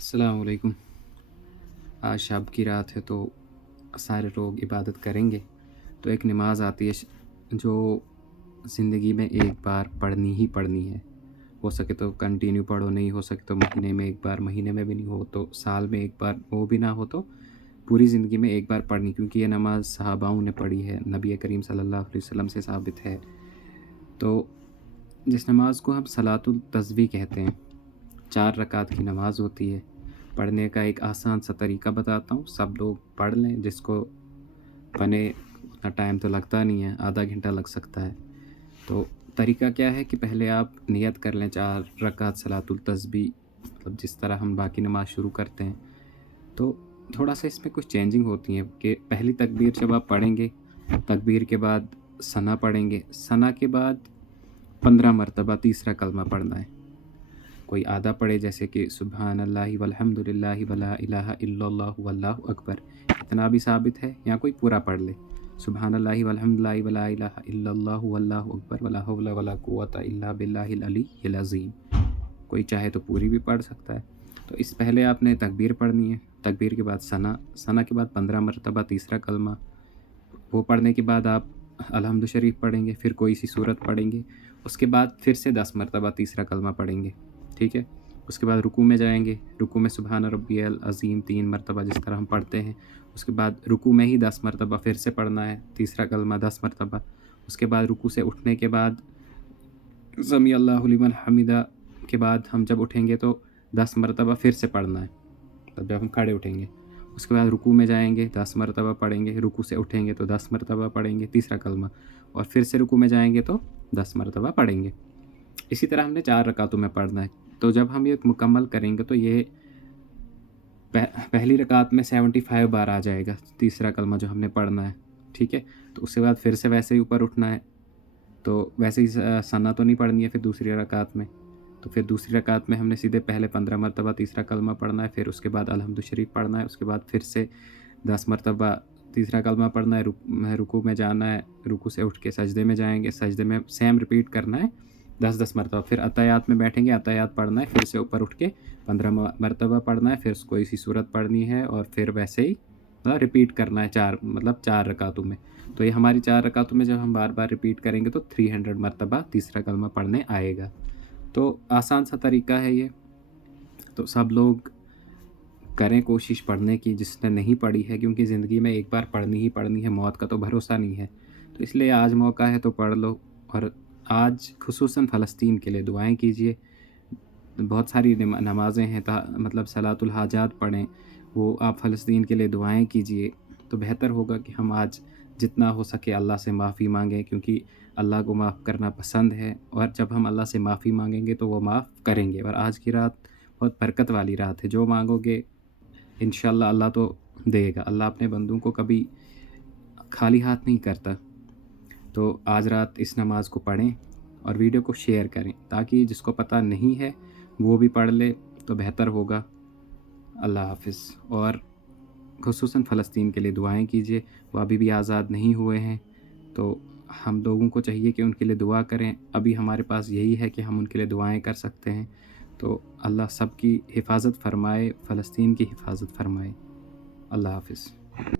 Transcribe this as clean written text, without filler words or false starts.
अस्सलाम वालेकुम। आज शब की रात है तो सारे लोग इबादत करेंगे। तो एक नमाज़ आती है जो ज़िंदगी में एक बार पढ़नी ही पढ़नी है। हो सके तो कंटिन्यू पढ़ो, नहीं हो सके तो महीने में एक बार, महीने में भी नहीं हो तो साल में एक बार, वो भी ना हो तो पूरी ज़िंदगी में एक बार पढ़नी, क्योंकि ये नमाज़ सहाबाओं ने पढ़ी है, नबी करीम सल्लल्लाहु अलैहि वसल्लम से साबित है। तो जिस नमाज़ को हम सलातुल तस्बीह कहते हैं, 4 रकात की नमाज़ होती है। पढ़ने का एक आसान सा तरीका बताता हूँ, सब लोग पढ़ लें, जिसको बने उतना टाइम तो लगता नहीं है, आधा घंटा लग सकता है। तो तरीका क्या है कि पहले आप नियत कर लें 4 रकात सलातुल तस्बीह, मतलब जिस तरह हम बाकी नमाज़ शुरू करते हैं। तो थोड़ा-सा इसमें कुछ चेंजिंग होती हैं कि पहली तकबीर जब आप पढ़ेंगे, तकबीर के बाद सना पढ़ेंगे, सना के बाद 15 मरतबा तीसरा कलमा पढ़ना है। कोई आधा पढ़े, जैसे कि सुब्हानल्लाहि वल्हम्दुलिल्लाहि वला इलाहा इल्लल्लाहु वल्लाहु अकबर, इतना भी साबित है, या कोई पूरा पढ़ ले, सुब्हानल्लाहि वल्हम्दुलिल्लाहि वला इलाहा इल्लल्लाहु वल्लाहु अकबर वला हौला वला कुव्वता इल्ला बिल्लाहिल अलिय्यिल अज़ीम। कोई चाहे तो पूरी भी पढ़ सकता है। तो इस पहले आपने तकबीर पढ़नी है, तकबीर के बाद सना, सना के बाद 15 मरतबा तीसरा कलमा, वो पढ़ने के बाद आप अलहम्दु शरीफ पढ़ेंगे, फिर कोई सी सूरत पढ़ेंगे, उसके बाद फिर से 10 मरतबा तीसरा कलमा पढ़ेंगे, ठीक है? उसके बाद रुकू में जाएँगे, रुकू में सुबहान रब्बियल अज़ीम 3 मरतबा जिस तरह हम पढ़ते हैं। उसके बाद रुकू में ही 10 मरतबा फिर से पढ़ना है, तीसरा कलमा 10 मरतबा। उसके बाद रुकू से उठने के बाद समी अल्लाहु लिमन हमिदा के बाद हम जब उठेंगे तो 10 मरतबा फिर से पढ़ना है, तब जब हम खड़े उठेंगे। उसके बाद रुकू में जाएँगे, 10 मरतबा पढ़ेंगे, रुकू से उठेंगे तो 10 मरतबा पढ़ेंगे तीसरा कलमा, और फिर से रुकू में जाएँगे तो 10 मरतबा पढ़ेंगे। इसी तरह हमने 4 रकातों में पढ़ना है। तो जब हम ये मुकम्मल करेंगे तो ये पहली रकात में 75 बार आ जाएगा तीसरा कलमा जो हमने पढ़ना है, ठीक है? तो उसके बाद फिर से वैसे ही ऊपर उठना है। तो वैसे ही सना तो नहीं पढ़नी है फिर दूसरी रकात में। तो फिर दूसरी रकात में हमने सीधे पहले 15 मरतबा तीसरा कलमा पढ़ना है, फिर उसके बाद अलहम्दु शरीफ पढ़ना है, उसके बाद फिर से 10 मरतबा तीसरा कलमा पढ़ना है, रुकू में जाना है, रुकू से उठ के सजदे में जाएँगे, सजदे में सेम रिपीट करना है 10-10 मरतबा, फिर अतायात में बैठेंगे, अतायात पढ़ना है, फिर से ऊपर उठ के 15 मरतबा पढ़ना है, फिर कोई सी सूरत पढ़नी है, और फिर वैसे ही रिपीट करना है 4 रकातों में। तो ये हमारी 4 रकातों में जब हम बार-बार रिपीट करेंगे तो 300 मरतबा तीसरा कलमा पढ़ने आएगा। तो आसान सा तरीका है ये, तो सब लोग करें कोशिश पढ़ने की जिसने नहीं पढ़ी है, क्योंकि ज़िंदगी में एक बार पढ़नी ही पढ़नी है, मौत का तो भरोसा नहीं है। तो इसलिए आज मौका है तो पढ़ लो, और आज खुसूसन फ़लस्तीन के लिए दुआएँ कीजिए। बहुत सारी नमाज़ें हैं, मतलब सलातुल हाजात पढ़ें, वो आप फ़लस्तीन के लिए दुआएँ कीजिए, तो बेहतर होगा कि हम आज जितना हो सके अल्लाह से माफ़ी माँगें, क्योंकि अल्लाह को माफ़ करना पसंद है, और जब हम अल्लाह से माफ़ी माँगेंगे तो वो माफ़ करेंगे। और आज की रात बहुत बरकत वाली रात है, जो माँगोगे इंशाअल्लाह अल्लाह तो देगा। अल्लाह अपने बंदों को कभी खाली हाथ नहीं करता। तो आज रात इस नमाज़ को पढ़ें और वीडियो को शेयर करें, ताकि जिसको पता नहीं है वो भी पढ़ ले, तो बेहतर होगा। अल्लाह हाफ़िज़। और ख़ुसूसन फ़लस्तीन के लिए दुआएँ कीजिए, वो अभी भी आज़ाद नहीं हुए हैं, तो हम लोगों को चाहिए कि उनके लिए दुआ करें। अभी हमारे पास यही है कि हम उनके लिए दुआएँ कर सकते हैं। तो अल्लाह सब की हिफ़ाज़त फ़रमाए, फ़लस्तीन की हिफ़ाज़त फ़रमाए। अल्लाह हाफ़िज़।